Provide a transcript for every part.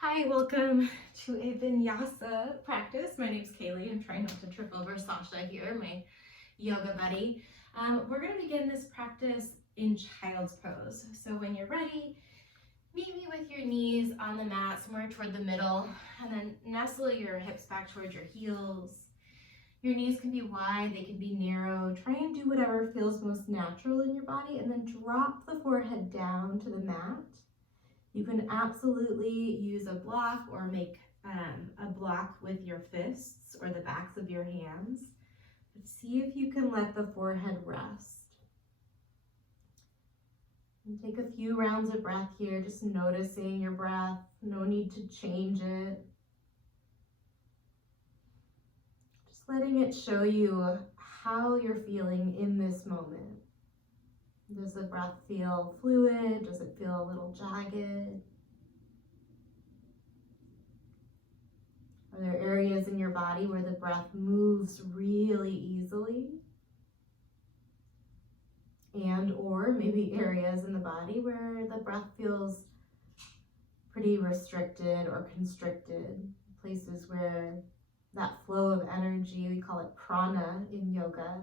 Hi, welcome to a Vinyasa practice. My name's Kaylee. I'm trying not to trip over Sasha here, my yoga buddy. We're going to begin this practice in child's pose. So when you're ready, meet me with your knees on the mat, somewhere toward the middle, and then nestle your hips back towards your heels. Your knees can be wide, they can be narrow. Try and do whatever feels most natural in your body, and then drop the forehead down to the mat. You can absolutely use a block or make a block with your fists or the backs of your hands. But see if you can let the forehead rest. And take a few rounds of breath here, just noticing your breath. No need to change it. Just letting it show you how you're feeling in this moment. Does the breath feel fluid? Does it feel a little jagged? Are there areas in your body where the breath moves really easily? And or maybe areas in the body where the breath feels pretty restricted or constricted, places where that flow of energy, we call it prana in yoga,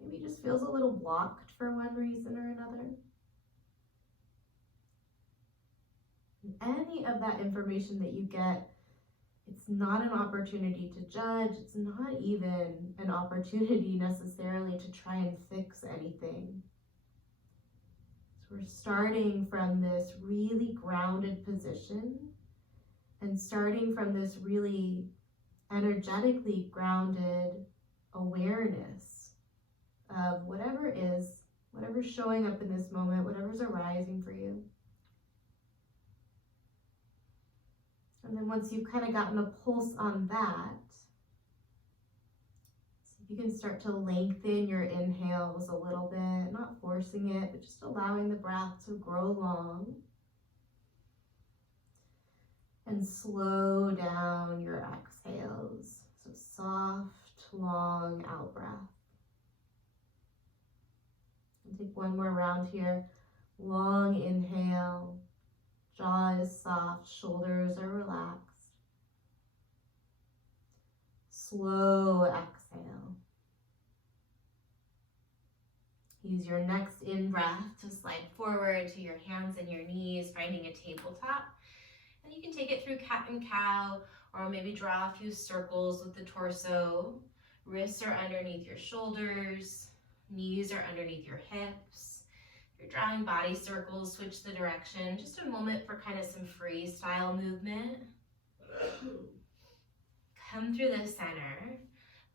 maybe just feels a little blocked for one reason or another. Any of that information that you get, it's not an opportunity to judge. It's not even an opportunity necessarily to try and fix anything. So we're starting from this really grounded position and starting from this really energetically grounded awareness of whatever's showing up in this moment, whatever's arising for you. And then once you've kind of gotten a pulse on that, see if you can start to lengthen your inhales a little bit, not forcing it, but just allowing the breath to grow long. And slow down your exhales. So soft, long out breath. And take one more round here. Long inhale. Jaw is soft, shoulders are relaxed. Slow exhale. Use your next in-breath to slide forward to your hands and your knees, finding a tabletop. And you can take it through cat and cow, or maybe draw a few circles with the torso. Wrists are underneath your shoulders, knees are underneath your hips. You're drawing body circles, switch the direction. Just a moment for kind of some freestyle movement. Come through the center.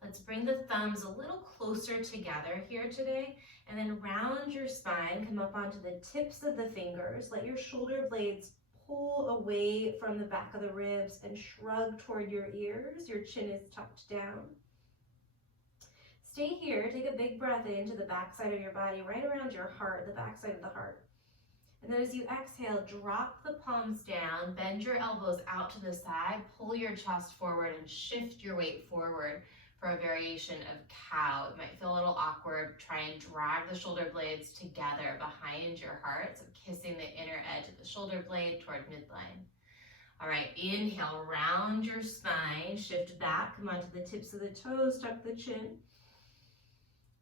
Let's bring the thumbs a little closer together here today, and then round your spine, come up onto the tips of the fingers. Let your shoulder blades pull away from the back of the ribs and shrug toward your ears. Your chin is tucked down. Stay here, take a big breath into the back side of your body, right around your heart, the back side of the heart. And then as you exhale, drop the palms down, bend your elbows out to the side, pull your chest forward and shift your weight forward for a variation of cow. It might feel a little awkward. Try and drag the shoulder blades together behind your heart, so kissing the inner edge of the shoulder blade toward midline. All right, inhale, round your spine, shift back, come onto the tips of the toes, tuck the chin.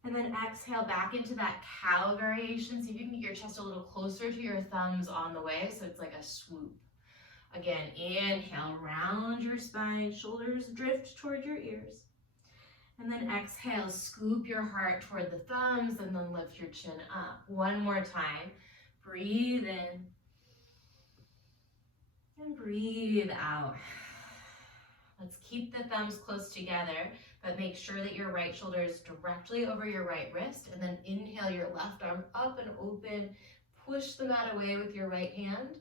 And then exhale back into that cow variation. See if you can get your chest a little closer to your thumbs on the way, so it's like a swoop. Again, inhale, round your spine, shoulders drift toward your ears. And then exhale, scoop your heart toward the thumbs and then lift your chin up. One more time. Breathe in. And breathe out. Let's keep the thumbs close together, but make sure that your right shoulder is directly over your right wrist, and then inhale your left arm up and open. Push the mat away with your right hand.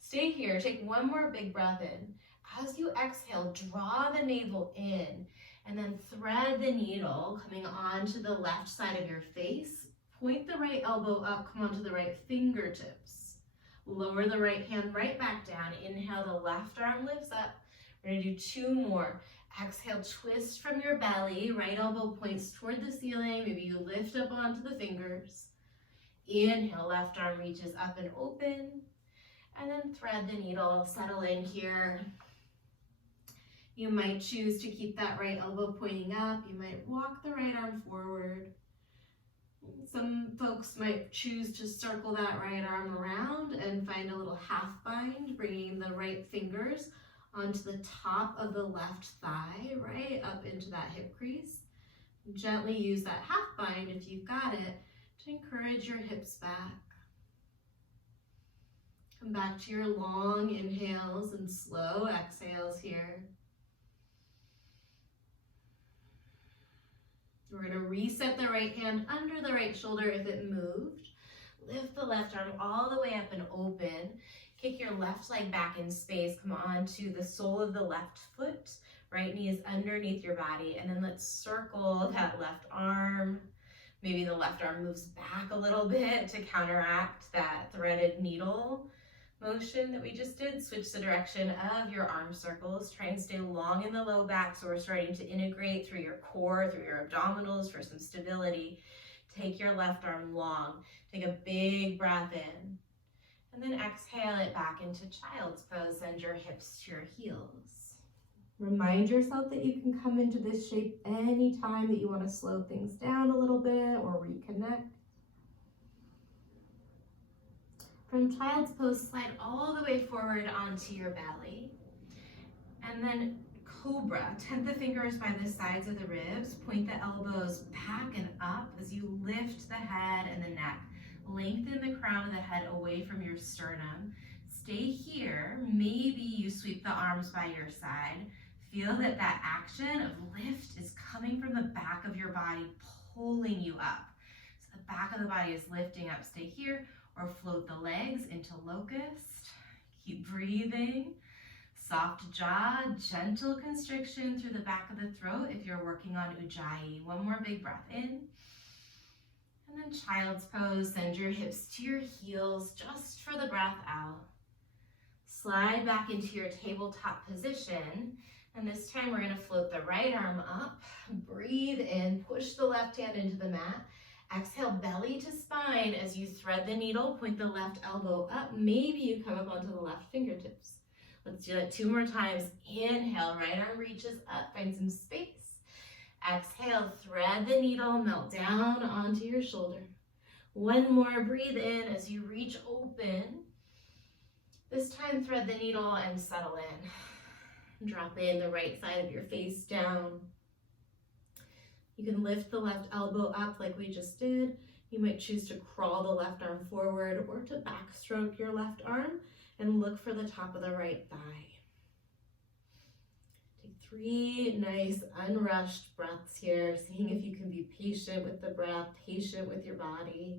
Stay here, take one more big breath in. As you exhale, draw the navel in, and then thread the needle coming onto the left side of your face. Point the right elbow up, come onto the right fingertips. Lower the right hand right back down. Inhale, the left arm lifts up. We're gonna do two more. Exhale, twist from your belly. Right elbow points toward the ceiling. Maybe you lift up onto the fingers. Inhale, left arm reaches up and open. And then thread the needle, settle in here. You might choose to keep that right elbow pointing up. You might walk the right arm forward. Some folks might choose to circle that right arm around and find a little half bind, bringing the right fingers onto the top of the left thigh, right up into that hip crease. Gently use that half bind, if you've got it, to encourage your hips back. Come back to your long inhales and slow exhales here. We're going to reset the right hand under the right shoulder if it moved. Lift the left arm all the way up and open. Kick your left leg back in space. Come on to the sole of the left foot. Right knee is underneath your body. And then let's circle that left arm. Maybe the left arm moves back a little bit to counteract that threaded needle motion that we just did. Switch the direction of your arm circles. Try and stay long in the low back, so we're starting to integrate through your core, through your abdominals for some stability. Take your left arm long. Take a big breath in. And then exhale it back into child's pose. Send your hips to your heels. Remind yourself that you can come into this shape anytime that you want to slow things down a little bit or reconnect. From child's pose, slide all the way forward onto your belly. And then cobra, tent the fingers by the sides of the ribs, point the elbows back and up as you lift the head and the neck. Lengthen the crown of the head away from your sternum. Stay here. Maybe you sweep the arms by your side. Feel that that action of lift is coming from the back of your body, pulling you up. So the back of the body is lifting up. Stay here. Or float the legs into locust. Keep breathing. Soft jaw, gentle constriction through the back of the throat if you're working on ujjayi. One more big breath in. And then child's pose, send your hips to your heels just for the breath out. Slide back into your tabletop position. And this time we're gonna float the right arm up. Breathe in, push the left hand into the mat. Exhale, belly to spine as you thread the needle, point the left elbow up. Maybe you come up onto the left fingertips. Let's do that 2 more times. Inhale, right arm reaches up, find some space. Exhale, thread the needle, melt down onto your shoulder. 1 more, breathe in as you reach open. This time, thread the needle and settle in. Drop in the right side of your face down. You can lift the left elbow up like we just did. You might choose to crawl the left arm forward or to backstroke your left arm and look for the top of the right thigh. Take 3 nice unrushed breaths here, seeing if you can be patient with the breath, patient with your body.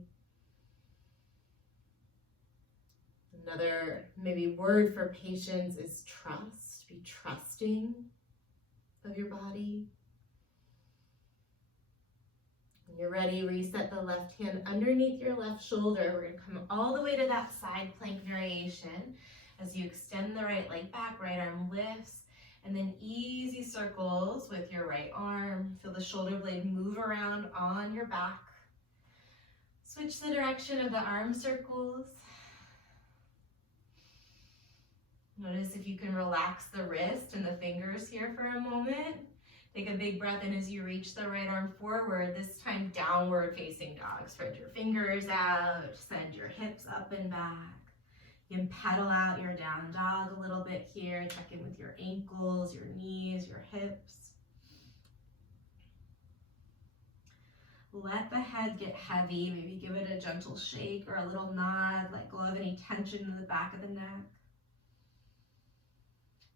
Another maybe word for patience is trust. Be trusting of your body. When you're ready, reset the left hand underneath your left shoulder. We're going to come all the way to that side plank variation as you extend the right leg back, right arm lifts, and then easy circles with your right arm. Feel the shoulder blade move around on your back. Switch the direction of the arm circles. Notice if you can relax the wrist and the fingers here for a moment. Take a big breath in as you reach the right arm forward, this time downward facing dog. Spread your fingers out, send your hips up and back. You can pedal out your down dog a little bit here. Check in with your ankles, your knees, your hips. Let the head get heavy. Maybe give it a gentle shake or a little nod. Let go of any tension in the back of the neck.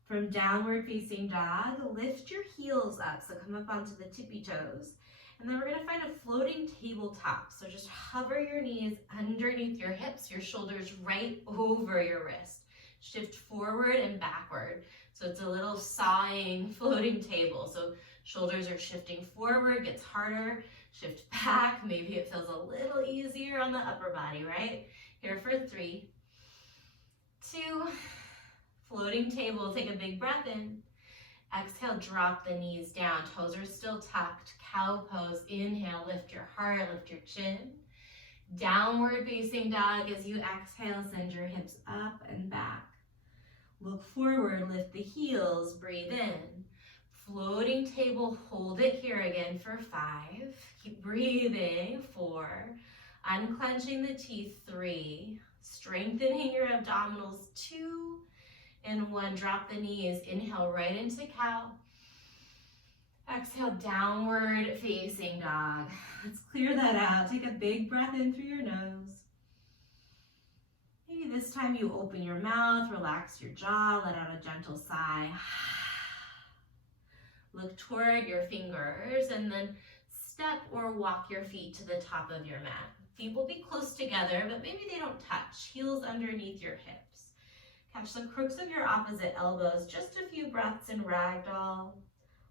From downward facing dog, lift your heels up. So come up onto the tippy toes. And then we're gonna find a floating tabletop. So just hover your knees underneath your hips, your shoulders right over your wrist. Shift forward and backward. So it's a little sawing floating table. So shoulders are shifting forward, gets harder. Shift back, maybe it feels a little easier on the upper body, right? Here for 3, 2, floating table, take a big breath in. Exhale, drop the knees down, toes are still tucked. Cow pose, inhale, lift your heart, lift your chin. Downward facing dog. As you exhale, send your hips up and back. Look forward, lift the heels, breathe in. Floating table, hold it here again for 5. Keep breathing, 4. Unclenching the teeth, 3. Strengthening your abdominals, 2. And 1, drop the knees. Inhale right into cow. Exhale, downward facing dog. Let's clear that out. Take a big breath in through your nose. Maybe this time you open your mouth, relax your jaw, let out a gentle sigh. Look toward your fingers and then step or walk your feet to the top of your mat. Feet will be close together, but maybe they don't touch. Heels underneath your hips. Catch the crooks of your opposite elbows. Just a few breaths in ragdoll.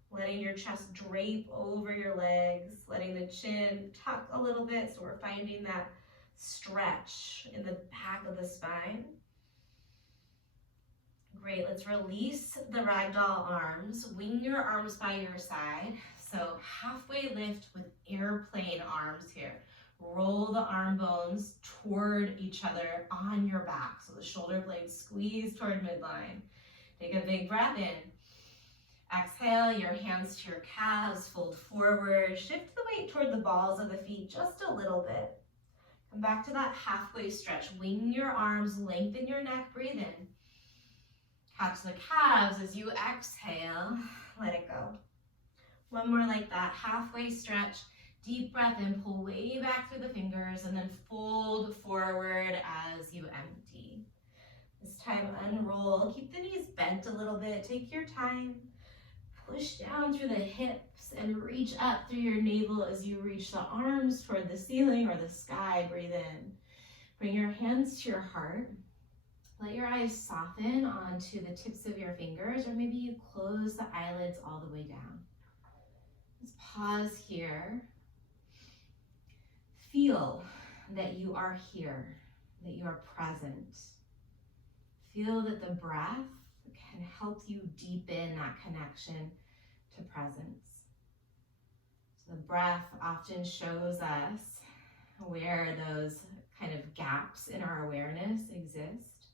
Letting your chest drape over your legs. Letting the chin tuck a little bit, so we're finding that stretch in the back of the spine. Great, let's release the ragdoll arms. Wing your arms by your side. So halfway lift with airplane arms here. Roll the arm bones toward each other on your back. So the shoulder blades squeeze toward midline. Take a big breath in. Exhale, your hands to your calves, fold forward. Shift the weight toward the balls of the feet just a little bit. Come back to that halfway stretch. Wing your arms, lengthen your neck, breathe in. Catch the calves as you exhale, let it go. One more like that, halfway stretch. Deep breath in, pull way back through the fingers, and then fold forward as you empty. This time, unroll. Keep the knees bent a little bit. Take your time. Push down through the hips and reach up through your navel as you reach the arms toward the ceiling or the sky. Breathe in. Bring your hands to your heart. Let your eyes soften onto the tips of your fingers, or maybe you close the eyelids all the way down. Just pause here. Feel that you are here, that you are present. Feel that the breath can help you deepen that connection to presence. So the breath often shows us where those kind of gaps in our awareness exist.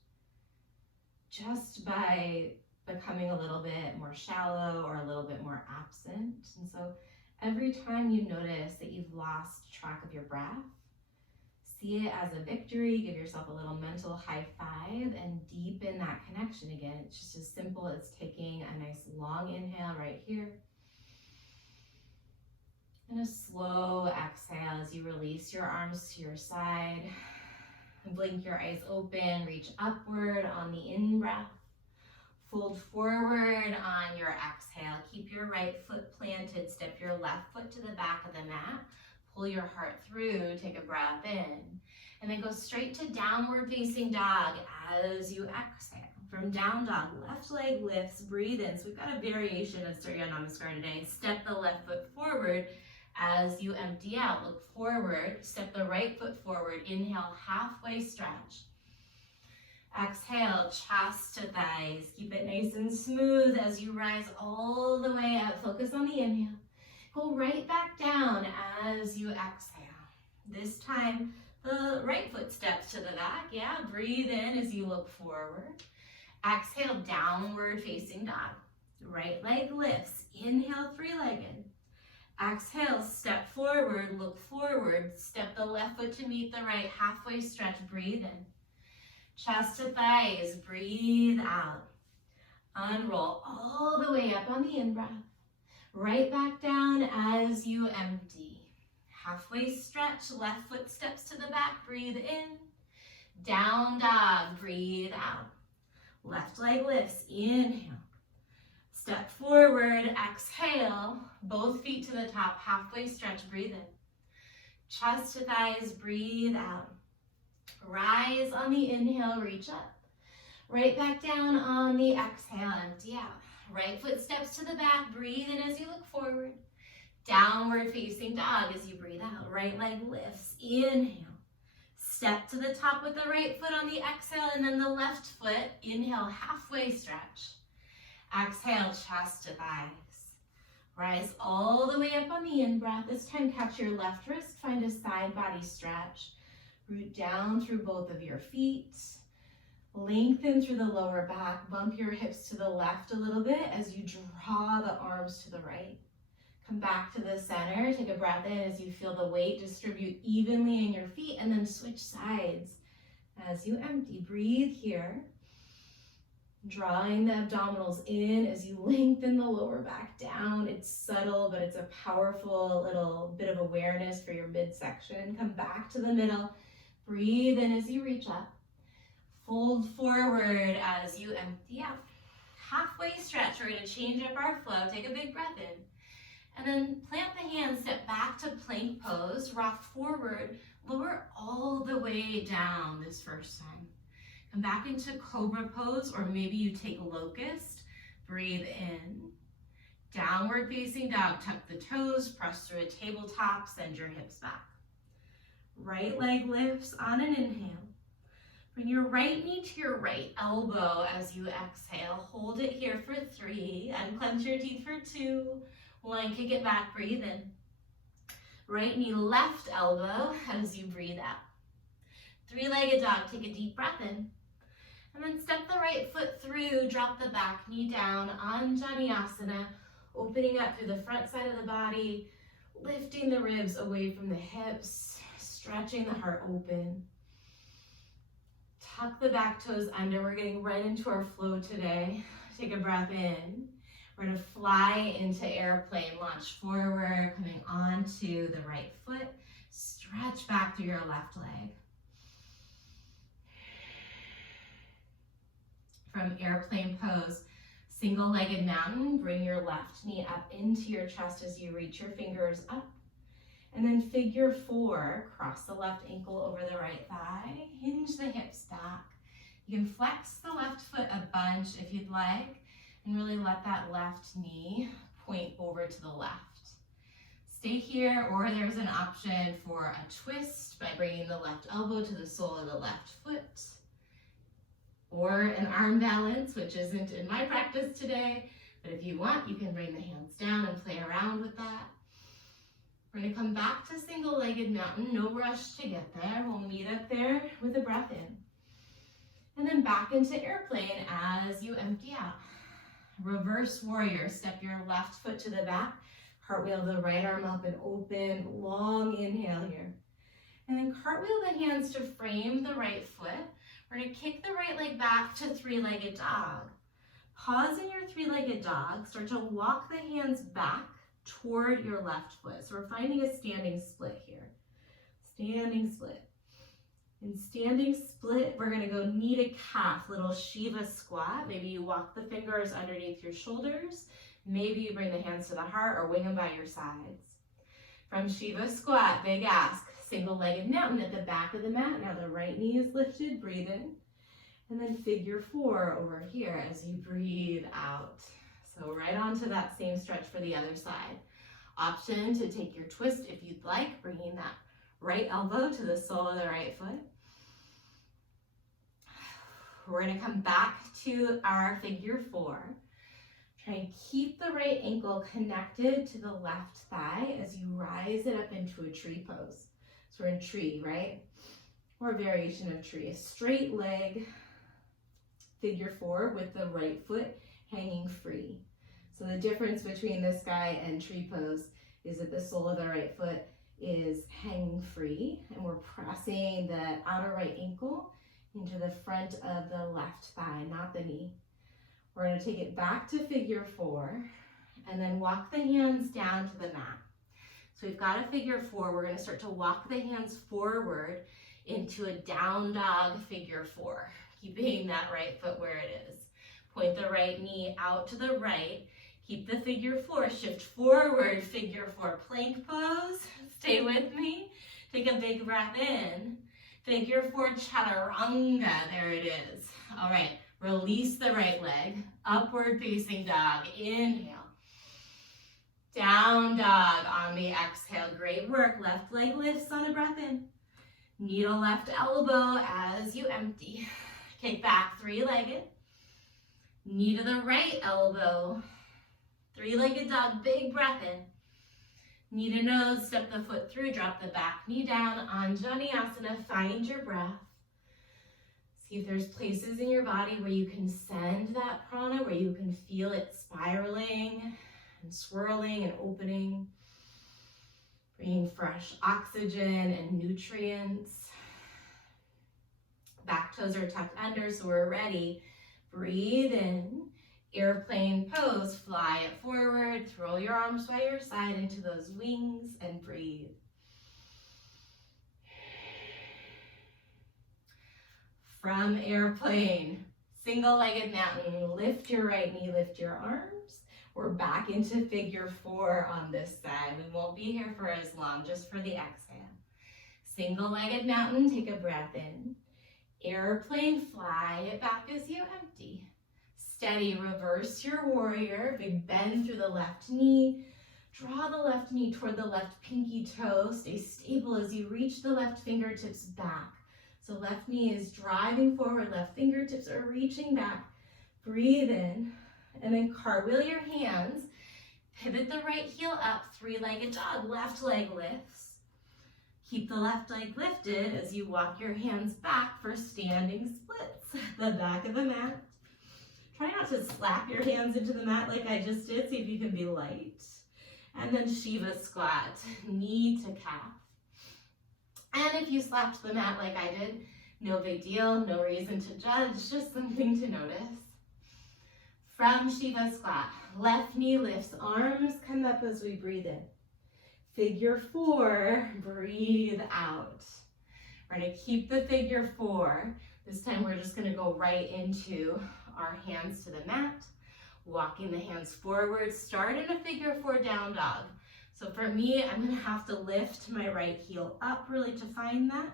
Just by becoming a little bit more shallow or a little bit more absent. And so every time you notice that you've lost track of your breath, see it as a victory, give yourself a little mental high five and deepen that connection again. It's just as simple as taking a nice long inhale right here. And a slow exhale as you release your arms to your side. Blink your eyes open, reach upward on the in-breath. Fold forward on your exhale. Keep your right foot planted. Step your left foot to the back of the mat. Pull your heart through, take a breath in. And then go straight to downward facing dog as you exhale. From down dog, left leg lifts, breathe in. So we've got a variation of Surya Namaskar today. Step the left foot forward. As you empty out, look forward, step the right foot forward, inhale, halfway stretch. Exhale, chest to thighs. Keep it nice and smooth as you rise all the way up. Focus on the inhale. Go right back down as you exhale. This time, the right foot steps to the back. Yeah, breathe in as you look forward. Exhale, downward facing dog. Right leg lifts. Inhale, three-legged. Exhale, step forward, look forward, step the left foot to meet the right, halfway stretch, breathe in. Chest to thighs, breathe out. Unroll all the way up on the in-breath. Right back down as you empty. Halfway stretch, left foot steps to the back, breathe in. Down dog, breathe out. Left leg lifts, inhale. Step forward, exhale, both feet to the top, halfway stretch, breathe in. Chest to thighs, breathe out. Rise on the inhale, reach up. Right back down on the exhale, empty out. Right foot steps to the back, breathe in as you look forward. Downward facing dog as you breathe out. Right leg lifts, inhale. Step to the top with the right foot on the exhale, and then the left foot, inhale, halfway stretch. Exhale, chest to thighs. Rise all the way up on the in-breath. This time catch your left wrist, find a side body stretch. Root down through both of your feet. Lengthen through the lower back. Bump your hips to the left a little bit as you draw the arms to the right. Come back to the center. Take a breath in as you feel the weight distribute evenly in your feet, and then switch sides. As you empty, breathe here. Drawing the abdominals in as you lengthen the lower back down. It's subtle, but it's a powerful little bit of awareness for your midsection. Come back to the middle. Breathe in as you reach up. Fold forward as you empty out. Halfway stretch, we're gonna change up our flow. Take a big breath in. And then plant the hands, step back to plank pose, rock forward, lower all the way down this first time. Come back into cobra pose, or maybe you take locust. Breathe in. Downward facing dog, tuck the toes, press through a tabletop, send your hips back. Right leg lifts on an inhale. Bring your right knee to your right elbow as you exhale. Hold it here for 3, unclench your teeth for 2, 1, kick it back, breathe in. Right knee, left elbow as you breathe out. 3-legged dog, take a deep breath in. And then step the right foot through, drop the back knee down, Anjaneyasana, opening up through the front side of the body, lifting the ribs away from the hips, stretching the heart open. Tuck the back toes under. We're getting right into our flow today. Take a breath in. We're gonna fly into airplane, launch forward, coming onto the right foot. Stretch back through your left leg. From airplane pose, single-legged mountain, bring your left knee up into your chest as you reach your fingers up. And then figure 4, cross the left ankle over the right thigh, hinge the hips back. You can flex the left foot a bunch if you'd like, and really let that left knee point over to the left. Stay here, or there's an option for a twist by bringing the left elbow to the sole of the left foot, or an arm balance, which isn't in my practice today, but if you want, you can bring the hands down and play around with that. We're gonna come back to single-legged mountain, no rush to get there. We'll meet up there with a breath in. And then back into airplane as you empty out. Reverse warrior, step your left foot to the back, cartwheel the right arm up and open, long inhale here. And then cartwheel the hands to frame the right foot. We're gonna kick the right leg back to 3-legged dog. Pause in your 3-legged dog, start to walk the hands back toward your left foot. So we're finding a standing split here. Standing split. In standing split, we're gonna go knee to calf, little Shiva squat. Maybe you walk the fingers underneath your shoulders. Maybe you bring the hands to the heart or wing them by your sides. From Shiva squat, big ask, single-legged mountain at the back of the mat. Now the right knee is lifted, breathe in. And then figure 4 over here as you breathe out. So right onto that same stretch for the other side. Option to take your twist if you'd like, bringing that right elbow to the sole of the right foot. We're gonna come back to our figure 4. Try and keep the right ankle connected to the left thigh as you rise it up into a tree pose. So we're in tree, right? Or a variation of tree. A straight leg, figure 4 with the right foot hanging free. So the difference between this guy and tree pose is that the sole of the right foot is hanging free, and we're pressing the outer right ankle into the front of the left thigh, not the knee. We're going to take it back to figure 4 and then walk the hands down to the mat. So we've got a figure 4. We're going to start to walk the hands forward into a down dog figure 4, keeping that right foot where it is. Point the right knee out to the right. Keep the figure 4, shift forward, figure 4, plank pose. Stay with me. Take a big breath in. Figure 4, chaturanga, there it is. All right, release the right leg, upward facing dog, inhale. Down dog on the exhale, great work. Left leg lifts on a breath in. Knee to left elbow as you empty. Kick back, 3-legged. Knee to the right elbow. 3-legged dog, big breath in. Knee to nose, step the foot through, drop the back knee down. Anjaneyasana, find your breath. See if there's places in your body where you can send that prana, where you can feel it spiraling and swirling and opening. Bringing fresh oxygen and nutrients. Back toes are tucked under, so we're ready. Breathe in. Airplane pose, fly it forward, throw your arms by your side into those wings and breathe. From airplane, single-legged mountain, lift your right knee, lift your arms. We're back into figure 4 on this side. We won't be here for as long, just for the exhale. Single-legged mountain, take a breath in. Airplane, fly it back as you empty. Steady, reverse your warrior, big bend through the left knee. Draw the left knee toward the left pinky toe. Stay stable as you reach the left fingertips back. So left knee is driving forward, left fingertips are reaching back. Breathe in, and then cartwheel your hands. Pivot the right heel up, three-legged dog, left leg lifts. Keep the left leg lifted as you walk your hands back for standing splits. The back of the mat. Try not to slap your hands into the mat like I just did. See if you can be light. And then Shiva squat, knee to calf. And if you slapped the mat like I did, no big deal, no reason to judge, just something to notice. From Shiva squat, left knee lifts, arms come up as we breathe in. Figure 4, breathe out. We're gonna keep the figure 4. This time we're just gonna go right into our hands to the mat, walking the hands forward. Start in a figure 4 down dog. So for me, I'm gonna have to lift my right heel up really to find that.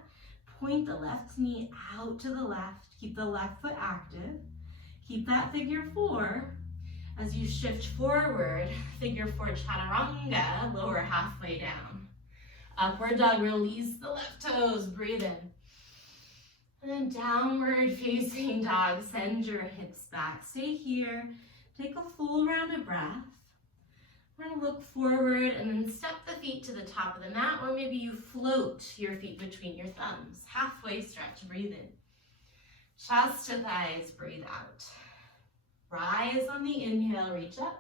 Point the left knee out to the left. Keep the left foot active. Keep that figure 4. As you shift forward, figure 4 chaturanga, lower halfway down. Upward dog, release the left toes, breathe in. And then downward facing dog, send your hips back. Stay here, take a full round of breath. We're gonna look forward and then step the feet to the top of the mat, or maybe you float your feet between your thumbs. Halfway stretch, breathe in. Chest to thighs, breathe out. Rise on the inhale, reach up.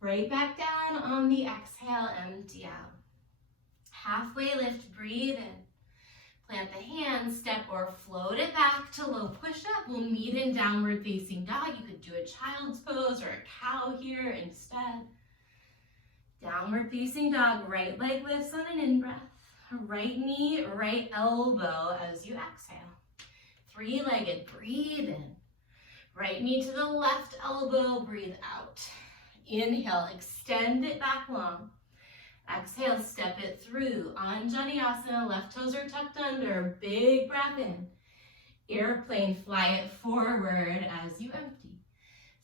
Right back down on the exhale, empty out. Halfway lift, breathe in. Plant the hands, step or float it back to low push-up. We'll meet in downward facing dog. You could do a child's pose or a cow here instead. Downward facing dog, right leg lifts on an in-breath. Right knee, right elbow as you exhale. Three-legged, breathe in. Right knee to the left elbow, breathe out. Inhale, extend it back long. Exhale, step it through. Anjaneyasana, left toes are tucked under. Big breath in. Airplane, fly it forward as you empty.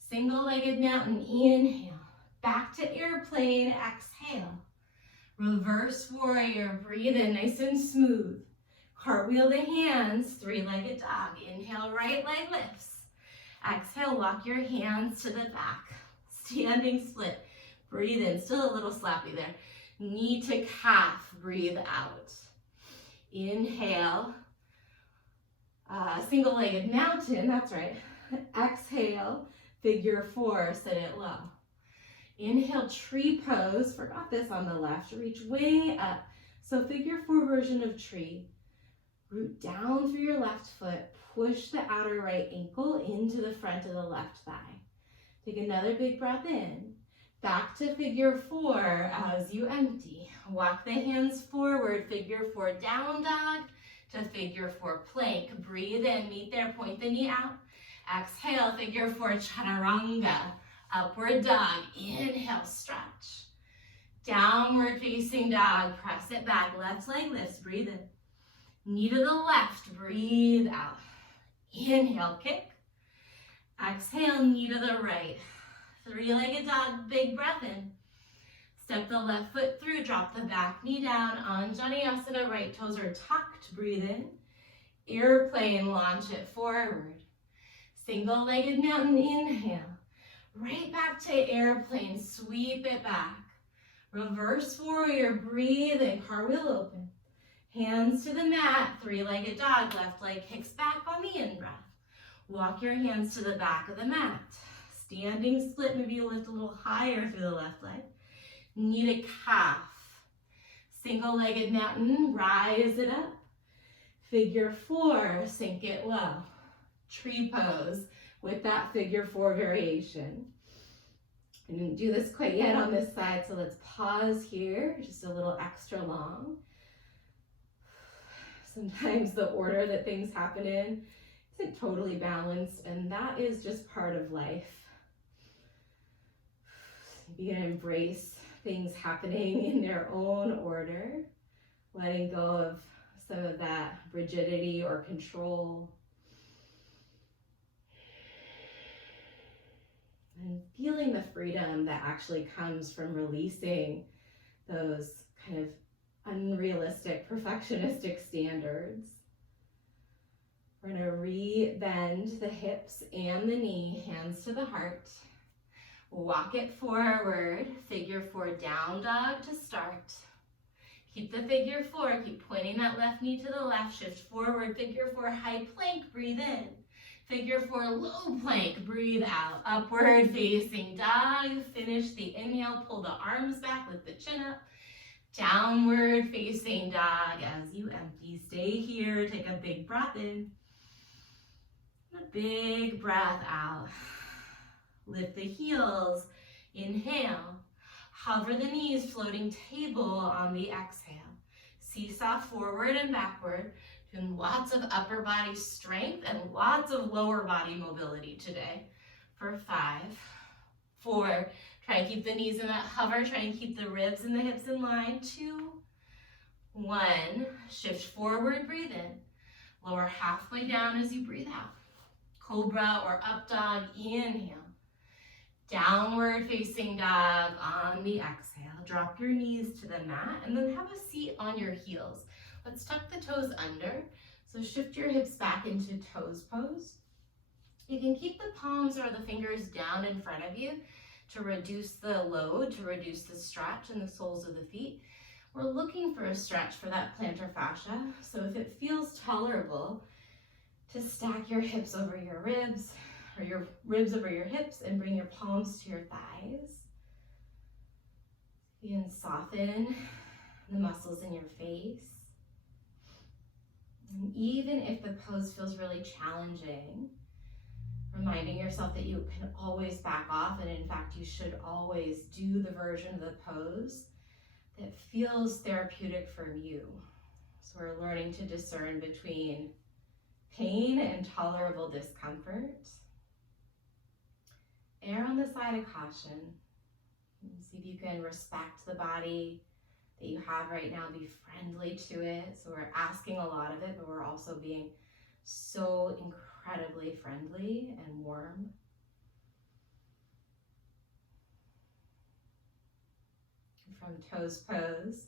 Single-legged mountain, inhale. Back to airplane, exhale. Reverse warrior, breathe in nice and smooth. Cartwheel the hands, three-legged dog. Inhale, right leg lifts. Exhale, walk your hands to the back. Standing split. Breathe in, still a little slappy there. Knee to calf, breathe out. Inhale, single-legged mountain, that's right. Exhale, figure 4, sit it low. Inhale, tree pose, forgot this on the left, reach way up. So figure 4 version of tree. Root down through your left foot, push the outer right ankle into the front of the left thigh. Take another big breath in. Back to figure 4 as you empty. Walk the hands forward, figure 4 down dog to figure 4 plank. Breathe in, meet there, point the knee out. Exhale, figure 4 chaturanga. Upward dog, inhale, stretch. Downward facing dog, press it back, left leg lifts, breathe in. Knee to the left, breathe out. Inhale, kick. Exhale, knee to the right. Three-legged dog, big breath in. Step the left foot through, drop the back knee down. Anjaneyasana, right toes are tucked, breathe in. Airplane, launch it forward. Single-legged mountain, inhale. Right back to airplane, sweep it back. Reverse warrior, breathe in, cartwheel open. Hands to the mat, three-legged dog, left leg kicks back on the in-breath. Walk your hands to the back of the mat. Standing split, maybe you lift a little higher through the left leg. Knee to calf. Single-legged mountain, rise it up. Figure four, sink it low. Tree pose with that figure four variation. I didn't do this quite yet on this side, so let's pause here, just a little extra long. Sometimes the order that things happen in isn't totally balanced, and that is just part of life. You can embrace things happening in their own order, letting go of some of that rigidity or control. And feeling the freedom that actually comes from releasing those kind of unrealistic, perfectionistic standards. We're going to re-bend the hips and the knee, hands to the heart. Walk it forward, figure four, down dog to start. Keep the figure four, keep pointing that left knee to the left, shift forward, figure four, high plank, breathe in. Figure four, low plank, breathe out. Upward facing dog, finish the inhale, pull the arms back, lift the chin up. Downward facing dog as you empty. Stay here, take a big breath in. A big breath out. Lift the heels, inhale. Hover the knees, floating table on the exhale. Seesaw forward and backward. Doing lots of upper body strength and lots of lower body mobility today. For 5, 4, try and keep the knees in that hover, try and keep the ribs and the hips in line. 2, 1, shift forward, breathe in. Lower halfway down as you breathe out. Cobra or up dog, inhale. Downward facing dog on the exhale. Drop your knees to the mat and then have a seat on your heels. Let's tuck the toes under. So shift your hips back into toes pose. You can keep the palms or the fingers down in front of you to reduce the load, to reduce the stretch in the soles of the feet. We're looking for a stretch for that plantar fascia. So if it feels tolerable, to stack your hips over your ribs or your ribs over your hips and bring your palms to your thighs. You can soften the muscles in your face. And even if the pose feels really challenging, reminding yourself that you can always back off, and in fact you should always do the version of the pose that feels therapeutic for you. So we're learning to discern between pain and tolerable discomfort. Err on the side of caution. See if you can respect the body that you have right now, be friendly to it. So we're asking a lot of it, but we're also being so incredibly friendly and warm. From toes pose,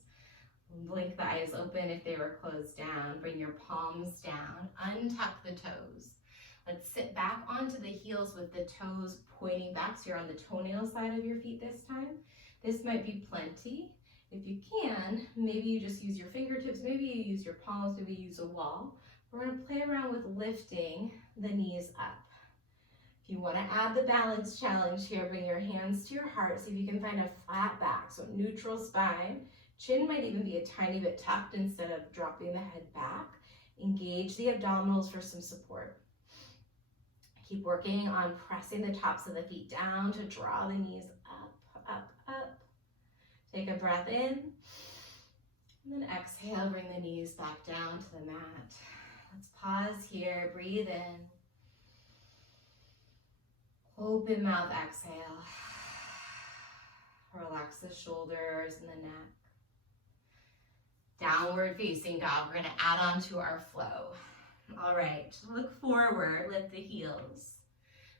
blink the eyes open if they were closed down. Bring your palms down, untuck the toes. Let's sit back onto the heels with the toes pointing back, so you're on the toenail side of your feet this time. This might be plenty. If you can, maybe you just use your fingertips, maybe you use your palms, maybe you use a wall. We're going to play around with lifting the knees up. If you want to add the balance challenge here, bring your hands to your heart, see if you can find a flat back, so neutral spine. Chin might even be a tiny bit tucked instead of dropping the head back. Engage the abdominals for some support. Keep working on pressing the tops of the feet down to draw the knees up, up, up. Take a breath in, and then exhale, bring the knees back down to the mat. Let's pause here, breathe in. Open mouth, exhale. Relax the shoulders and the neck. Downward facing dog, we're gonna add on to our flow. All right, look forward, lift the heels.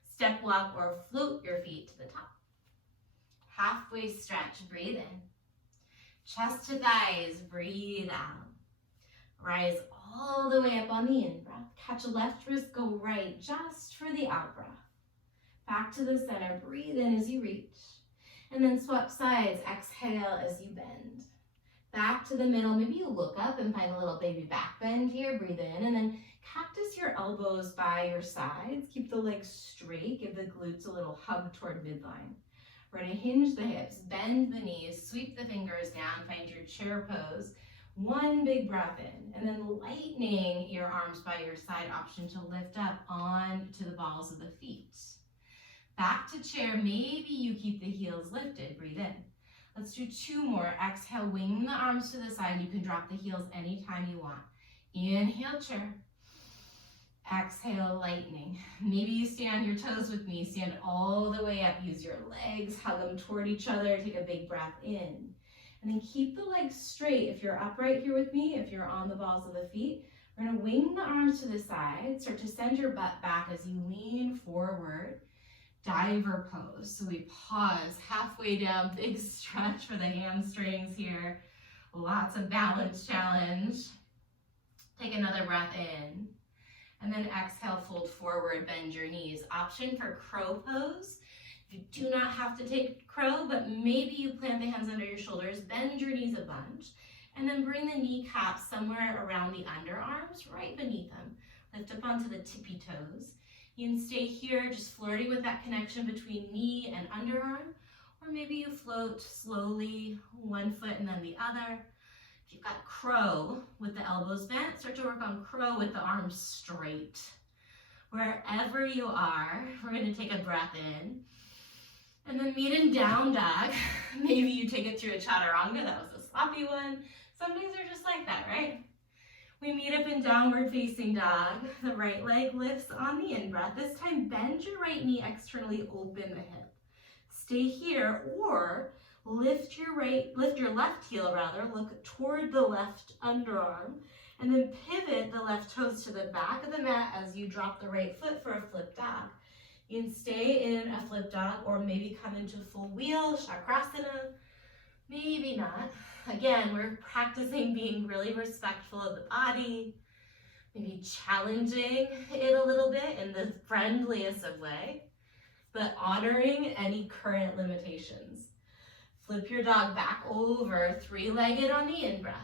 Step walk or float your feet to the top. Halfway stretch, breathe in. Chest to thighs, breathe out. Rise all the way up on the in-breath. Catch a left wrist, go right just for the out-breath. Back to the center, breathe in as you reach. And then swap sides, exhale as you bend. Back to the middle, maybe you look up and find a little baby back bend here, breathe in, and then cactus your elbows by your sides. Keep the legs straight, give the glutes a little hug toward midline. We're gonna hinge the hips, bend the knees, sweep the fingers down, find your chair pose. One big breath in, and then lightening your arms by your side, option to lift up onto the balls of the feet. Back to chair, maybe you keep the heels lifted, breathe in. Let's do 2 more. Exhale, wing the arms to the side. You can drop the heels anytime you want. Inhale, chair. Exhale, lightening. Maybe you stay on your toes with me. Stand all the way up. Use your legs, hug them toward each other. Take a big breath in. And then keep the legs straight. If you're upright here with me, if you're on the balls of the feet, we're gonna wing the arms to the side. Start to send your butt back as you lean forward. Diver pose. So we pause halfway down, big stretch for the hamstrings here. Lots of balance challenge. Take another breath in. And then exhale, fold forward, bend your knees. Option for crow pose. You do not have to take crow, but maybe you plant the hands under your shoulders, bend your knees a bunch, and then bring the kneecaps somewhere around the underarms, right beneath them. Lift up onto the tippy toes. You can stay here, just flirting with that connection between knee and underarm, or maybe you float slowly, one foot and then the other. If you've got crow with the elbows bent, start to work on crow with the arms straight. Wherever you are, we're going to take a breath in, and then meet in down dog. Maybe you take it through a chaturanga, that was a sloppy one. Some days are just like that, right? We meet up in downward facing dog. The right leg lifts on the in-breath. This time, bend your right knee externally, open the hip. Stay here, or lift your left heel rather, look toward the left underarm, and then pivot the left toes to the back of the mat as you drop the right foot for a flip dog. You can stay in a flip dog or maybe come into full wheel, chakrasana, maybe not. Again, we're practicing being really respectful of the body, maybe challenging it a little bit in the friendliest of way, but honoring any current limitations. Flip your dog back over, 3-legged on the in-breath.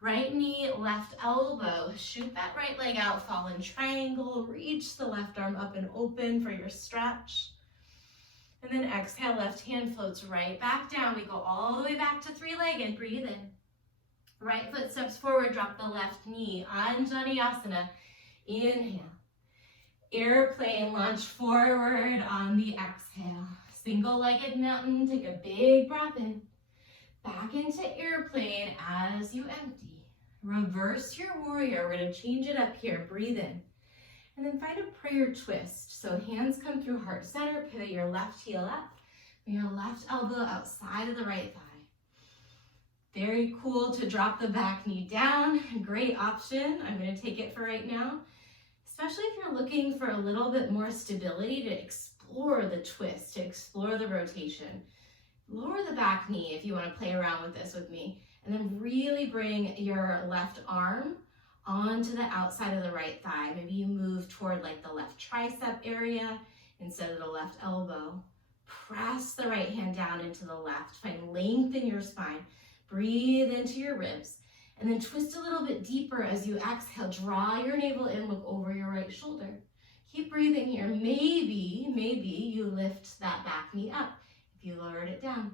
Right knee, left elbow. Shoot that right leg out, fall in triangle. Reach the left arm up and open for your stretch. And then exhale, left hand floats right back down. We go all the way back to 3-legged. Breathe in. Right foot steps forward, drop the left knee. Anjaneyasana. Inhale. Airplane, launch forward on the exhale. Single-legged mountain, take a big breath in. Back into airplane as you empty. Reverse your warrior. We're going to change it up here. Breathe in. And then find a prayer twist. So hands come through heart center. Pivot your left heel up. Bring your left elbow outside of the right thigh. Very cool to drop the back knee down. Great option. I'm going to take it for right now. Especially if you're looking for a little bit more stability, to explore the twist, to explore the rotation. Lower the back knee if you want to play around with this with me. And then really bring your left arm onto the outside of the right thigh. Maybe you move toward like the left tricep area instead of the left elbow. Press the right hand down into the left. Find length in your spine. Breathe into your ribs. And then twist a little bit deeper as you exhale. Draw your navel in, look over your right shoulder. Keep breathing here. Maybe you lift that back knee up if you lowered it down.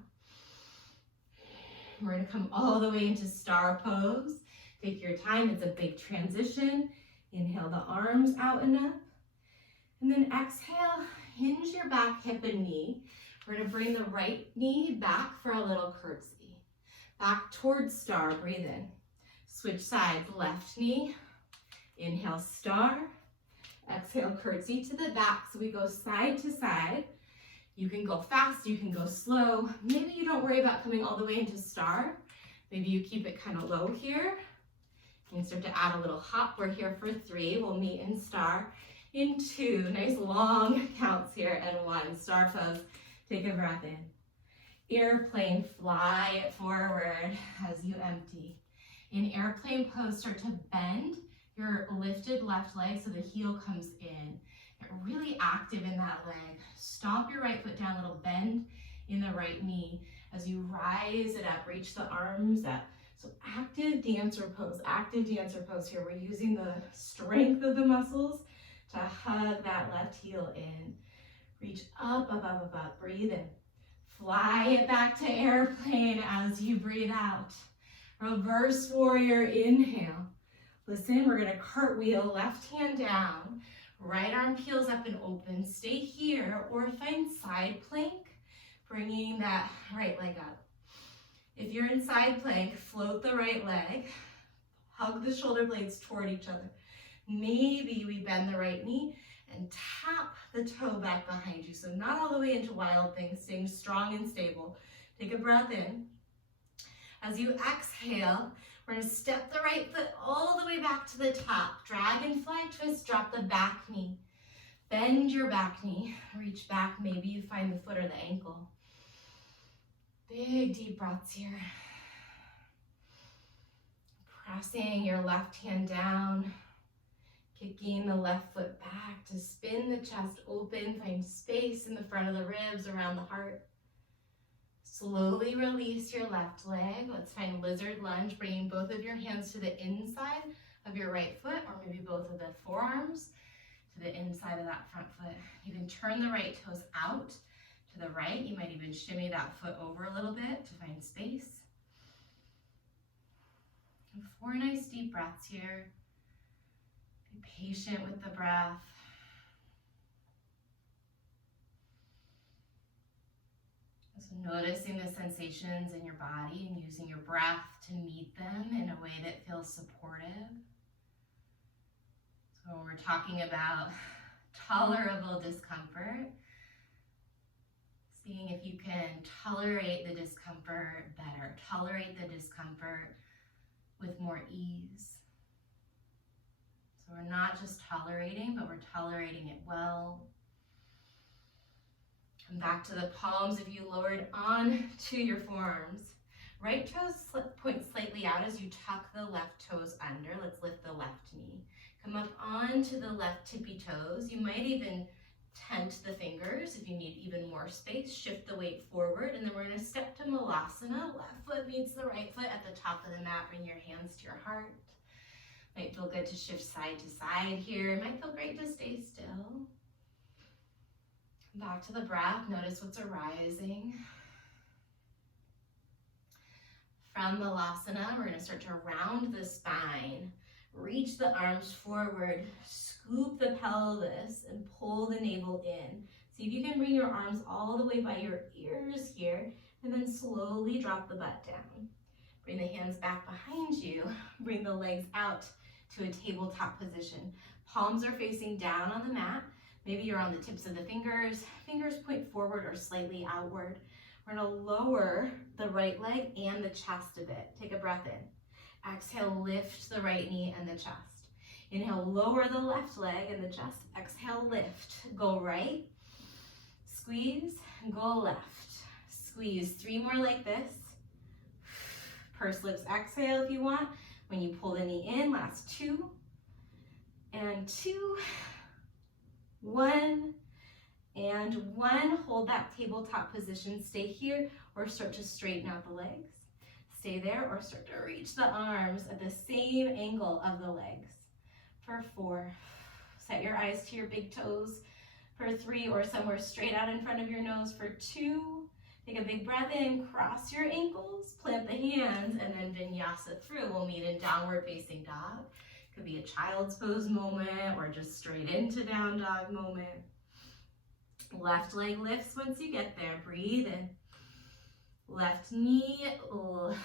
We're going to come all the way into star pose. Take your time. It's a big transition. Inhale the arms out and up. And then exhale, hinge your back hip and knee. We're going to bring the right knee back for a little curtsy. Back towards star. Breathe in. Switch sides. Left knee. Inhale star. Exhale curtsy to the back. So we go side to side. You can go fast, you can go slow. Maybe you don't worry about coming all the way into star. Maybe you keep it kind of low here. You can start to add a little hop. We're here for 3. We'll meet in star in 2. Nice long counts here. And 1. Star pose. Take a breath in. Airplane, fly it forward as you empty. In airplane pose, start to bend your lifted left leg so the heel comes in. Get really active in that leg. Stomp your right foot down, little bend in the right knee. As you rise it up, reach the arms up. So active dancer pose here. We're using the strength of the muscles to hug that left heel in. Reach up, up, up, up, up. Breathe in. Fly it back to airplane as you breathe out. Reverse warrior, inhale. Listen, we're gonna cartwheel, left hand down, right arm peels up and open. Stay here or find side plank, bringing that right leg up. If you're in side plank, float the right leg, hug the shoulder blades toward each other. Maybe we bend the right knee and tap the toe back behind you. So not all the way into wild thing, staying strong and stable. Take a breath in. As you exhale, we're gonna step the right foot all the way back to the top. Dragonfly twist, drop the back knee. Bend your back knee, reach back. Maybe you find the foot or the ankle. Big deep breaths here. Pressing your left hand down, kicking the left foot back to spin the chest open, find space in the front of the ribs, around the heart. Slowly release your left leg. Let's find lizard lunge, bringing both of your hands to the inside of your right foot, or maybe both of the forearms to the inside of that front foot. You can turn the right toes out to the right. You might even shimmy that foot over a little bit to find space. 4 nice deep breaths here. Be patient with the breath. So noticing the sensations in your body and using your breath to meet them in a way that feels supportive. So when we're talking about tolerable discomfort, seeing if you can tolerate the discomfort better, tolerate the discomfort with more ease. So we're not just tolerating, but we're tolerating it well. Come back to the palms if you lowered on to your forearms. Right toes point slightly out as you tuck the left toes under. Let's lift the left knee. Come up onto the left tippy toes. You might even tent the fingers if you need even more space. Shift the weight forward, and then we're gonna step to Malasana. Left foot meets the right foot at the top of the mat. Bring your hands to your heart. Might feel good to shift side to side here. It might feel great to stay still. Back to the breath, notice what's arising. From Malasana, we're gonna start to round the spine. Reach the arms forward, scoop the pelvis, and pull the navel in. See if you can bring your arms all the way by your ears here, and then slowly drop the butt down. Bring the hands back behind you. Bring the legs out to a tabletop position. Palms are facing down on the mat. Maybe you're on the tips of the fingers. Fingers point forward or slightly outward. We're gonna lower the right leg and the chest a bit. Take a breath in. Exhale, lift the right knee and the chest. Inhale, lower the left leg and the chest. Exhale, lift. Go right, squeeze, go left. Squeeze. 3 more like this. Purse lips, exhale if you want. When you pull the knee in, last 2, and 2, 1, and 1. Hold that tabletop position. Stay here or start to straighten out the legs. Stay there or start to reach the arms at the same angle of the legs. For 4, set your eyes to your big toes. For 3, or somewhere straight out in front of your nose. For 2, take a big breath in, cross your ankles, plant the hands, and then Vinyasa through. We'll meet in downward facing dog. Could be a child's pose moment or just straight into down dog moment. Left leg lifts once you get there. Breathe in. Left knee, or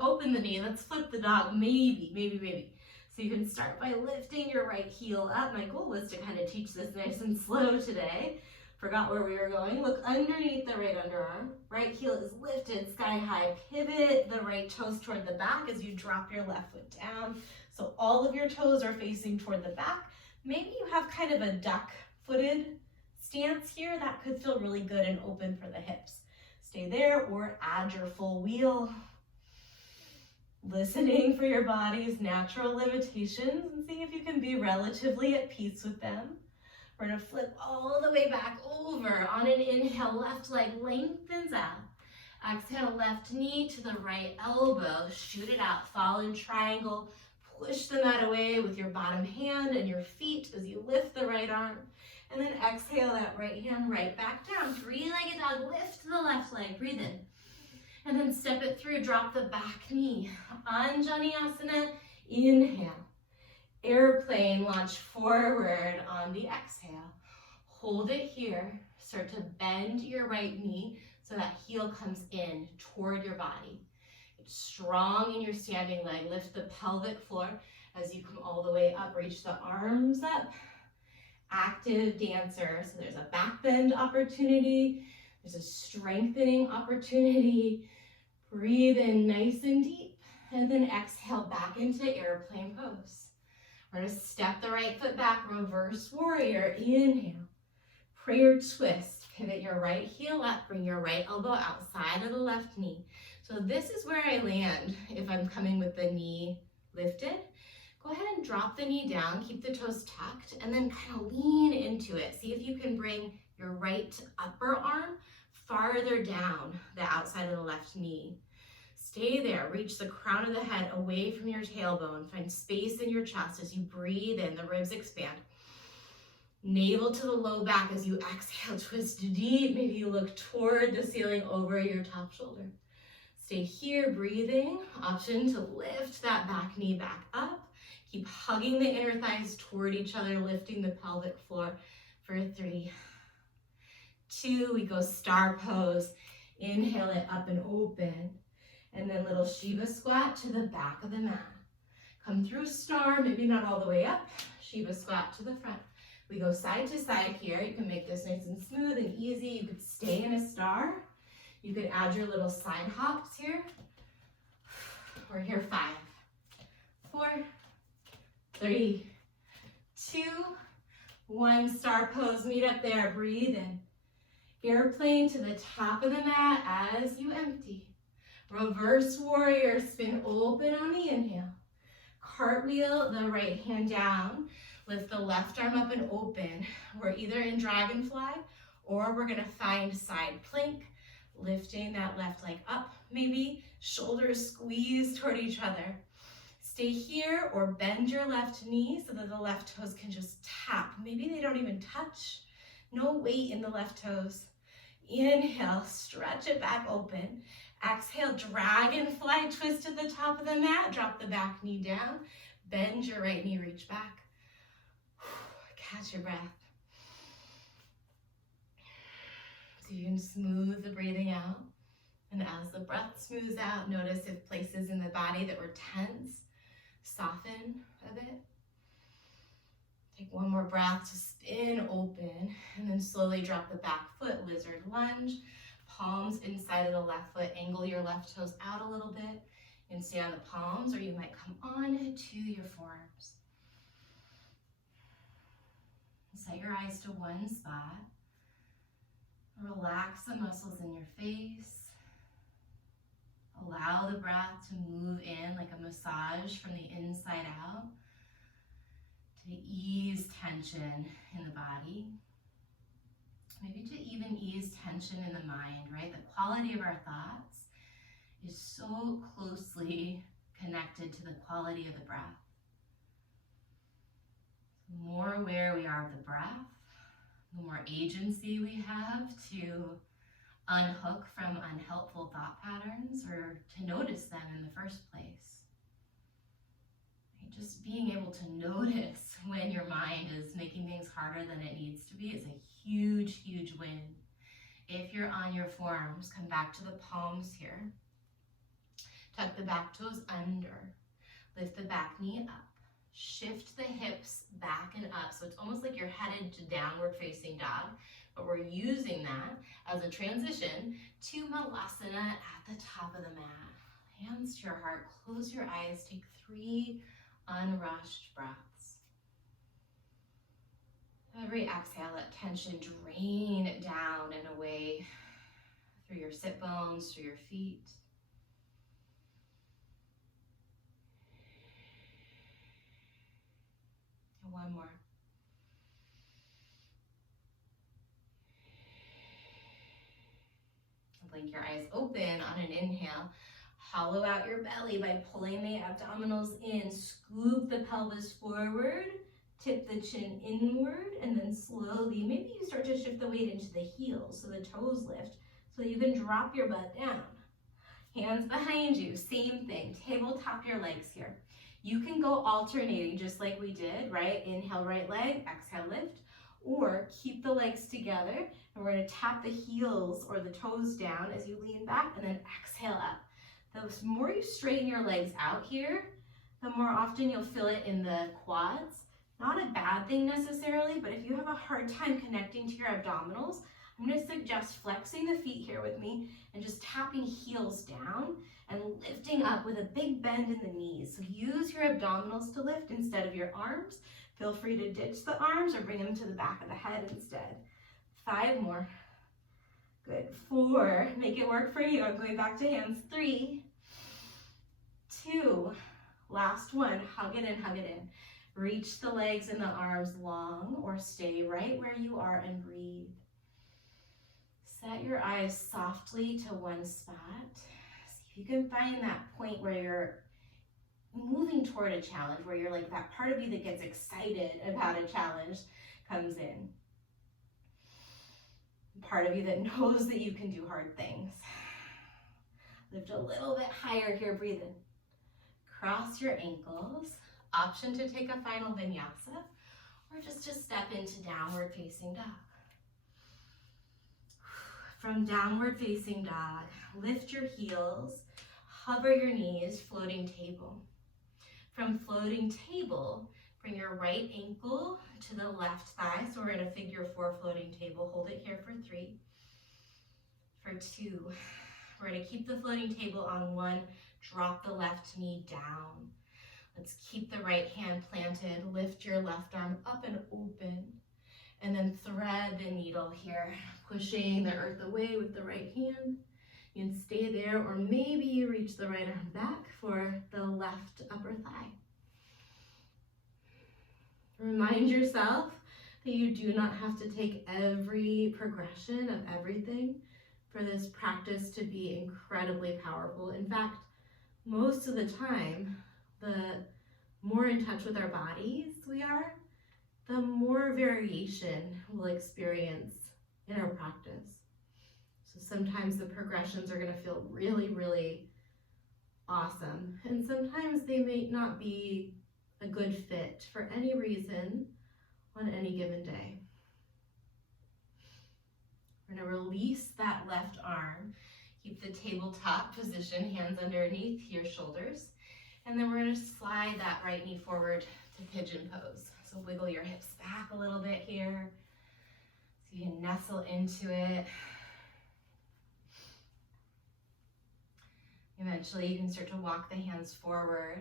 open the knee. Let's flip the dog, maybe. So you can start by lifting your right heel up. My goal was to kind of teach this nice and slow today. Forgot where we were going. Look underneath the right underarm. Right heel is lifted sky high. Pivot the right toes toward the back as you drop your left foot down. So all of your toes are facing toward the back. Maybe you have kind of a duck-footed stance here. That could feel really good and open for the hips. Stay there or add your full wheel. Listening for your body's natural limitations and seeing if you can be relatively at peace with them. We're gonna flip all the way back over. On an inhale, left leg lengthens out. Exhale, left knee to the right elbow. Shoot it out, fall in triangle. Push the mat away with your bottom hand and your feet as you lift the right arm. And then exhale that right hand right back down. Three-legged dog, lift the left leg, breathe in. And then step it through, drop the back knee. Anjaneyasana, inhale. Airplane, launch forward on the exhale. Hold it here. Start to bend your right knee so that heel comes in toward your body. Get strong in your standing leg. Lift the pelvic floor as you come all the way up. Reach the arms up. Active dancer. So there's a back bend opportunity. There's a strengthening opportunity. Breathe in nice and deep. And then exhale back into airplane pose. We're going to step the right foot back, reverse warrior, inhale. Prayer twist, pivot your right heel up, bring your right elbow outside of the left knee. So this is where I land if I'm coming with the knee lifted. Go ahead and drop the knee down, keep the toes tucked, and then kind of lean into it. See if you can bring your right upper arm farther down the outside of the left knee. Stay there, reach the crown of the head away from your tailbone. Find space in your chest as you breathe in, the ribs expand. Navel to the low back as you exhale, twist deep. Maybe you look toward the ceiling over your top shoulder. Stay here, breathing. Option to lift that back knee back up. Keep hugging the inner thighs toward each other, lifting the pelvic floor for 3, 2, we go star pose. Inhale it up and open. And then little Shiva squat to the back of the mat. Come through star, maybe not all the way up. Shiva squat to the front. We go side to side here. You can make this nice and smooth and easy. You could stay in a star. You could add your little side hops here. We're here 5, 4, 3, 2, 1. Star pose, meet up there, breathe in. Airplane to the top of the mat as you empty. Reverse warrior, spin open on the inhale. Cartwheel the right hand down. Lift the left arm up and open. We're either in dragonfly or we're gonna find side plank, lifting that left leg up maybe, shoulders squeeze toward each other. Stay here or bend your left knee so that the left toes can just tap. Maybe they don't even touch. No weight in the left toes. Inhale, stretch it back open. Exhale, dragonfly twist to the top of the mat. Drop the back knee down. Bend your right knee, reach back. Catch your breath. So you can smooth the breathing out. And as the breath smooths out, notice if places in the body that were tense, soften a bit. Take one more breath to spin open, and then slowly drop the back foot, lizard lunge. Palms inside of the left foot, angle your left toes out a little bit and stay on the palms, or you might come on to your forearms. Set your eyes to one spot. Relax the muscles in your face. Allow the breath to move in like a massage from the inside out to ease tension in the body. Maybe to even ease tension in the mind, right? The quality of our thoughts is so closely connected to the quality of the breath. The more aware we are of the breath, the more agency we have to unhook from unhelpful thought patterns or to notice them in the first place. Just being able to notice when your mind is making things harder than it needs to be is a huge, huge win. If you're on your forearms, come back to the palms here. Tuck the back toes under. Lift the back knee up. Shift the hips back and up. So it's almost like you're headed to downward facing dog, but we're using that as a transition to Malasana at the top of the mat. Hands to your heart, close your eyes, take 3 unrushed breaths. Every exhale, let tension drain down and away through your sit bones, through your feet. And one more. blink your eyes open on an inhale. Hollow out your belly by pulling the abdominals in. Scoop the pelvis forward. Tip the chin inward, and then slowly, maybe you start to shift the weight into the heels so the toes lift, so you can drop your butt down. Hands behind you, same thing. Tabletop your legs here. You can go alternating just like we did, right? Inhale, right leg, exhale, lift. Or keep the legs together, and we're gonna tap the heels or the toes down as you lean back, and then exhale up. The more you straighten your legs out here, the more often you'll feel it in the quads. Not a bad thing necessarily, but if you have a hard time connecting to your abdominals, I'm gonna suggest flexing the feet here with me and just tapping heels down and lifting up with a big bend in the knees. So use your abdominals to lift instead of your arms. Feel free to ditch the arms or bring them to the back of the head instead. 5 more. Good. 4. Make it work for you. I'm going back to hands. 3, 2. Last one. Hug it in, hug it in. Reach the legs and the arms long, or stay right where you are and breathe. Set your eyes softly to one spot. See if you can find that point where you're moving toward a challenge, where you're like that part of you that gets excited about a challenge comes in. Part of you that knows that you can do hard things. Lift a little bit higher here, breathe in. Cross your ankles. Option to take a final vinyasa, or just to step into downward facing dog. From downward facing dog, lift your heels, hover your knees, floating table. From floating table, bring your right ankle to the left thigh. So we're in a figure 4 floating table. Hold it here for 3. For 2, we're gonna keep the floating table on 1. Drop the left knee down. Let's keep the right hand planted. Lift your left arm up and open. And then thread the needle here, pushing the earth away with the right hand. You can stay there, or maybe you reach the right arm back for the left upper thigh. Remind yourself that you do not have to take every progression of everything for this practice to be incredibly powerful. In fact, most of the time, the more in touch with our bodies we are, the more variation we'll experience in our practice. So sometimes the progressions are going to feel really, really awesome, and sometimes they may not be a good fit for any reason on any given day. We're going to release that left arm. Keep the tabletop position, hands underneath your shoulders. And then we're going to slide that right knee forward to pigeon pose. So wiggle your hips back a little bit here, so you can nestle into it. Eventually you can start to walk the hands forward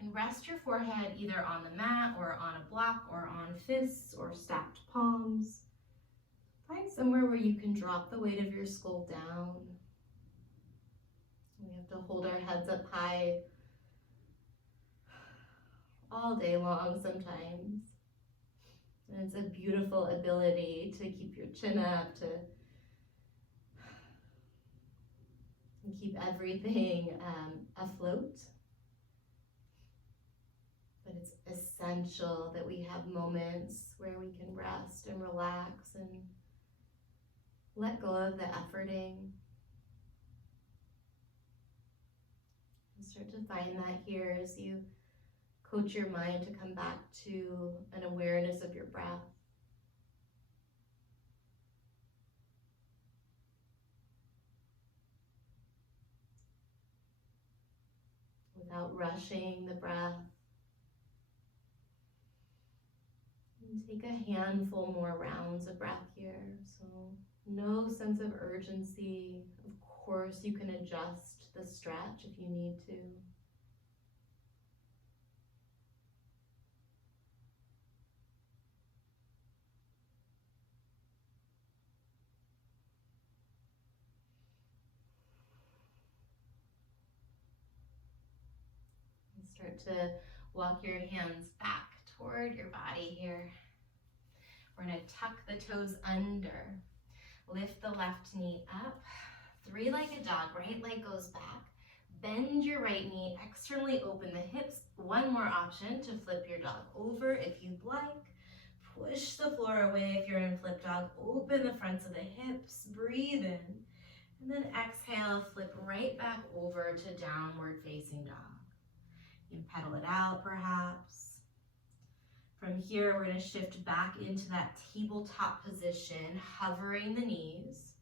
and rest your forehead either on the mat or on a block or on fists or stacked palms. Find somewhere where you can drop the weight of your skull down. We have to hold our heads up high all day long sometimes. And it's a beautiful ability to keep your chin up, to keep everything afloat. But it's essential that we have moments where we can rest and relax and let go of the efforting. And start to find that here as you coach your mind to come back to an awareness of your breath. Without rushing the breath. And take a handful more rounds of breath here. So no sense of urgency. Of course, you can adjust the stretch if you need to. Start to walk your hands back toward your body here. We're going to tuck the toes under. Lift the left knee up. Three-legged dog, right leg goes back. Bend your right knee, externally open the hips. One more option to flip your dog over if you'd like. Push the floor away if you're in flip dog. Open the fronts of the hips, breathe in. And then exhale, flip right back over to downward facing dog. You can pedal it out perhaps. From here, we're gonna shift back into that tabletop position, hovering the knees,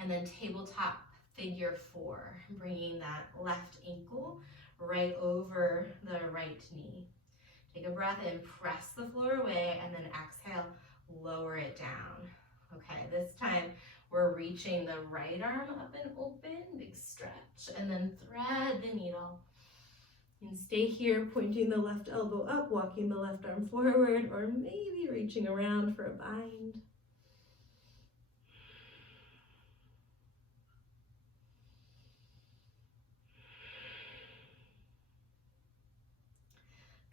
and then tabletop figure 4, bringing that left ankle right over the right knee. Take a breath in, press the floor away, and then exhale, lower it down. Okay, this time we're reaching the right arm up and open, big stretch, and then thread the needle. And stay here, pointing the left elbow up, walking the left arm forward, or maybe reaching around for a bind.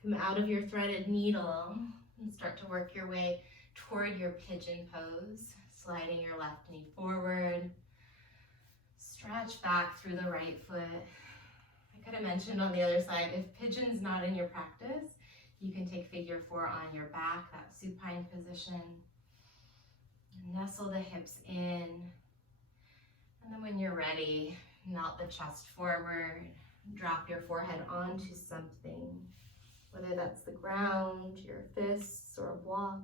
Come out of your threaded needle and start to work your way toward your pigeon pose, sliding your left knee forward. Stretch back through the right foot. I could have mentioned on the other side, if pigeon's not in your practice, you can take figure 4 on your back, that supine position. Nestle the hips in. And then when you're ready, melt the chest forward, drop your forehead onto something, whether that's the ground, your fists, or a block.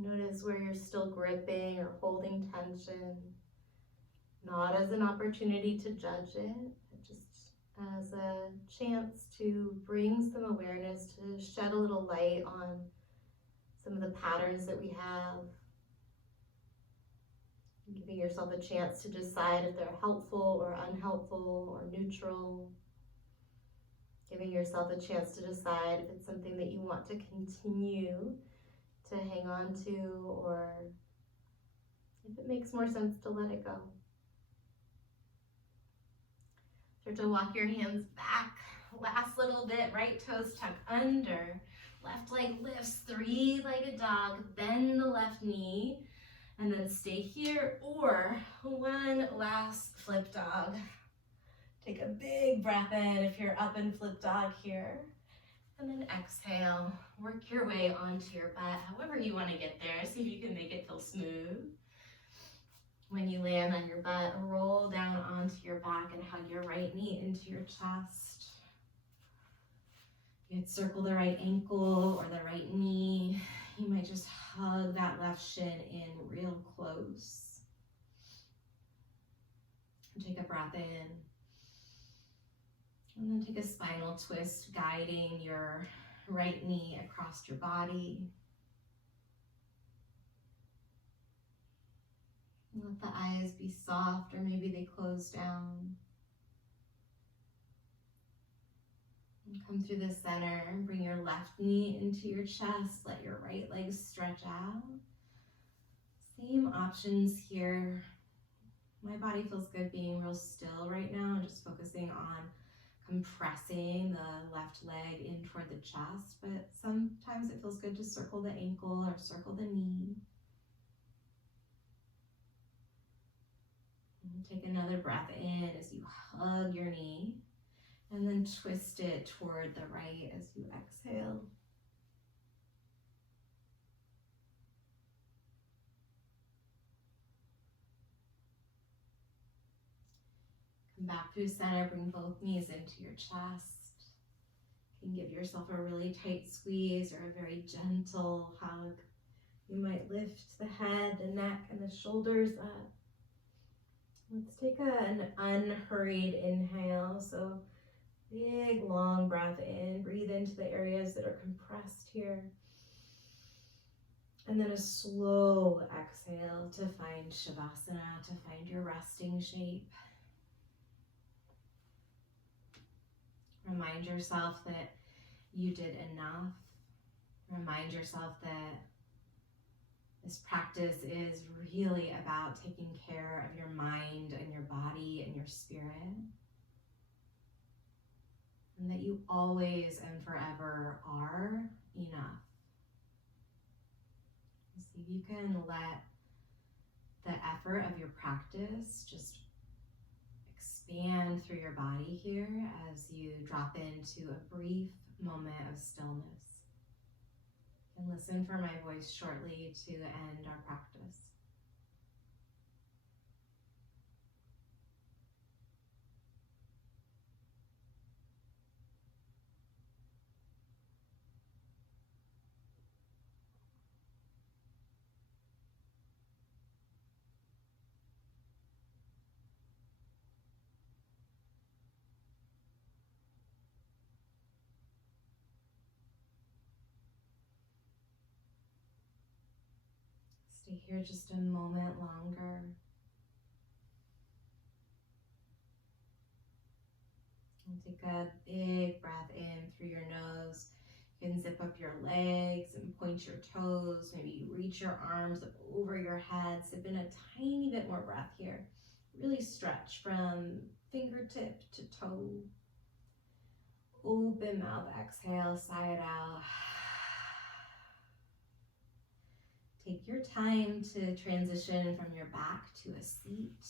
Notice where you're still gripping or holding tension, not as an opportunity to judge it, but just as a chance to bring some awareness, to shed a little light on some of the patterns that we have. Giving yourself a chance to decide if they're helpful or unhelpful or neutral. Giving yourself a chance to decide if it's something that you want to continue to hang on to, or if it makes more sense to let it go. Start to walk your hands back. Last little bit, right toes tuck under. Left leg lifts, three-legged dog. Bend the left knee and then stay here, or one last flip dog. Take a big breath in if you're up in flip dog here. And then exhale, work your way onto your butt, however you want to get there. See if you can make it feel smooth. When you land on your butt, roll down onto your back and hug your right knee into your chest. You could circle the right ankle or the right knee. You might just hug that left shin in real close. Take a breath in. And then take a spinal twist, guiding your right knee across your body. Let the eyes be soft, or maybe they close down. And come through the center, bring your left knee into your chest, let your right leg stretch out. Same options here. My body feels good being real still right now and just focusing on compressing the left leg in toward the chest, but sometimes it feels good to circle the ankle or circle the knee. And take another breath in as you hug your knee, and then twist it toward the right as you exhale. Come back through center, bring both knees into your chest. You can give yourself a really tight squeeze or a very gentle hug. You might lift the head, the neck, and the shoulders up. Let's take an unhurried inhale. So big, long breath in. Breathe into the areas that are compressed here. And then a slow exhale to find Shavasana, to find your resting shape. Remind yourself that you did enough. Remind yourself that This practice is really about taking care of your mind and your body and your spirit. And that you always and forever are enough. See if you can let the effort of your practice just expand through your body here as you drop into a brief moment of stillness. And listen for my voice shortly to end our practice. Stay here just a moment longer. And take a big breath in through your nose. You can zip up your legs and point your toes. Maybe you reach your arms up over your head. Sip in a tiny bit more breath here. Really stretch from fingertip to toe. Open mouth, exhale, sigh it out. Take your time to transition from your back to a seat.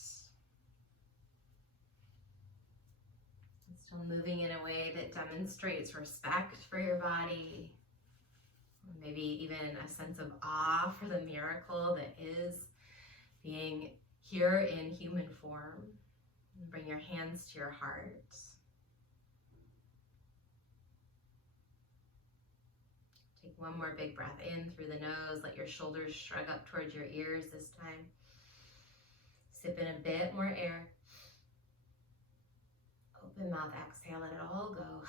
Still moving in a way that demonstrates respect for your body. Maybe even a sense of awe for the miracle that is being here in human form. Bring your hands to your heart. Take one more big breath in through the nose. Let your shoulders shrug up towards your ears this time. Sip in a bit more air. Open mouth, exhale, let it all go.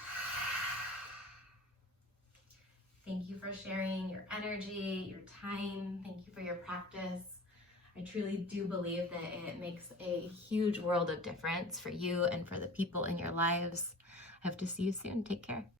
Thank you for sharing your energy, your time. Thank you for your practice. I truly do believe that it makes a huge world of difference for you and for the people in your lives. I hope to see you soon. Take care.